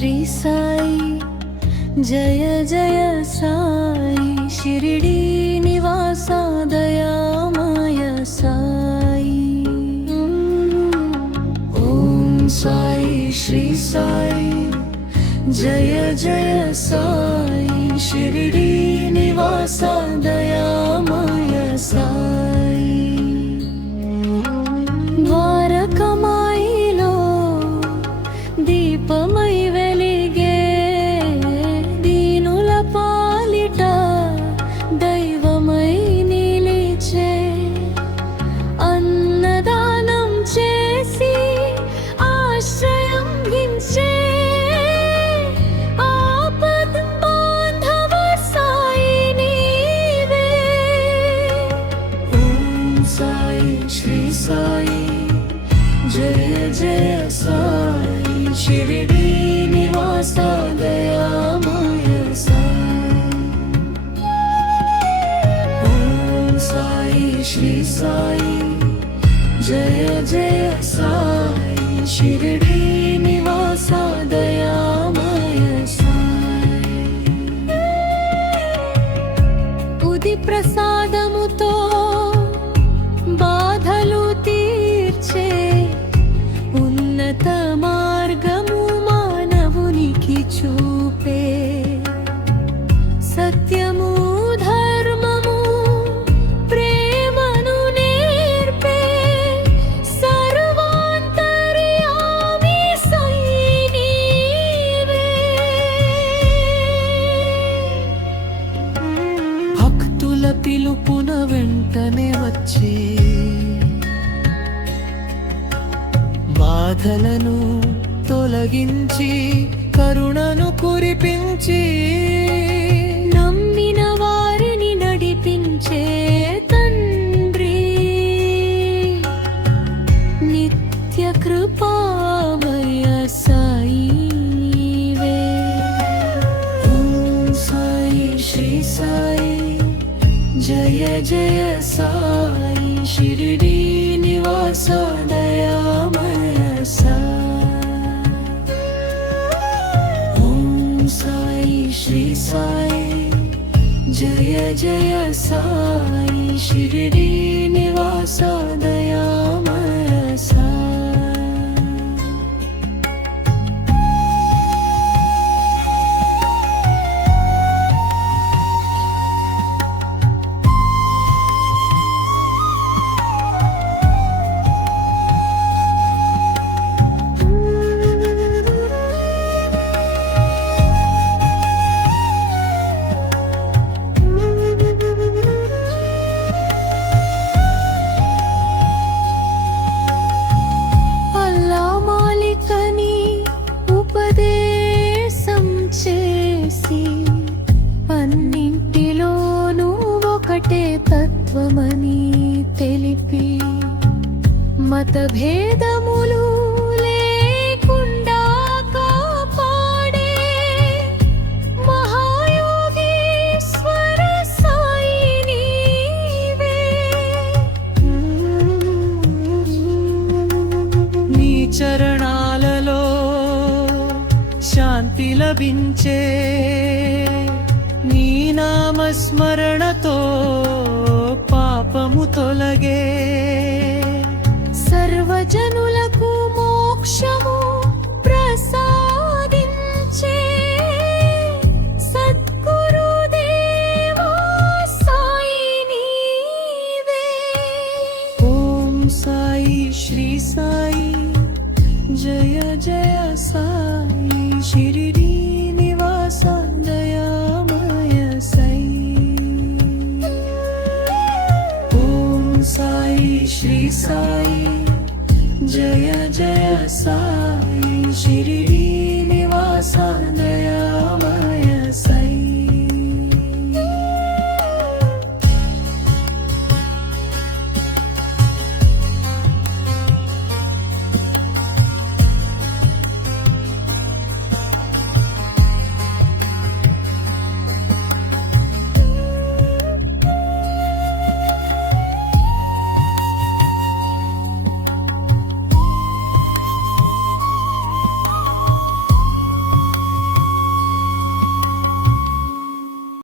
श्री साई जय जय साई शिरडी निवासा दयामय साई ओम साई श्री साई जय जय साई शिरडी निवासा दयामय साई ద్వారకమాయిలో దీపమై వెలిగే దీనుల పాలిట దైవమై నిలిచే అన్నదానం చేసి ఆశ్రయం గించే ఆపద్ బాంధవ సాయి నీవే ఓం సాయి శ్రీ సాయి जय जय साई शिरडी निवासा दयामय साई ओम साई श्री साई जय जय साई शिरडी निवासा दयामय साई उदि प्रसादमुतो బాధలు తీర్చే ఉన్నత మార్గము మానవునికి చూపే సత్యము ధర్మము ప్రేమను నేర్పే సర్వాంతర్యామి సాయి నీవే భక్తుల పిలుపున వెంటనే వచ్చే బాధలను తొలగించి కరుణను కురిపించి నమ్మిన వారిని నడిపించే తండ్రి నిత్య కృపామయ సాయి నీవే ఓం సాయి శ్రీ సాయి జయ జయ సాయి शिरडी निवासा दयामय साई ओम साई श्री साई जय जय साई शिरडी निवासा दयामय साई ఉపదేశం చేసి అన్నింటిలోనూ ఒకటే తత్వమని తెలిపి మతభేదములు లేకుండా కాపాడే మహాయోగేశ్వర సాయి నీవే నీ చరణాలలో శాంతి లభించే నీ నామస్మరణతో పాపము తొలగే సర్వజనులకు మోక్షము ప్రసాదించే సద్గురుదేవా సాయి నీవే ఓం సాయి శ్రీ సాయి జయ జయ సాయి शिरडी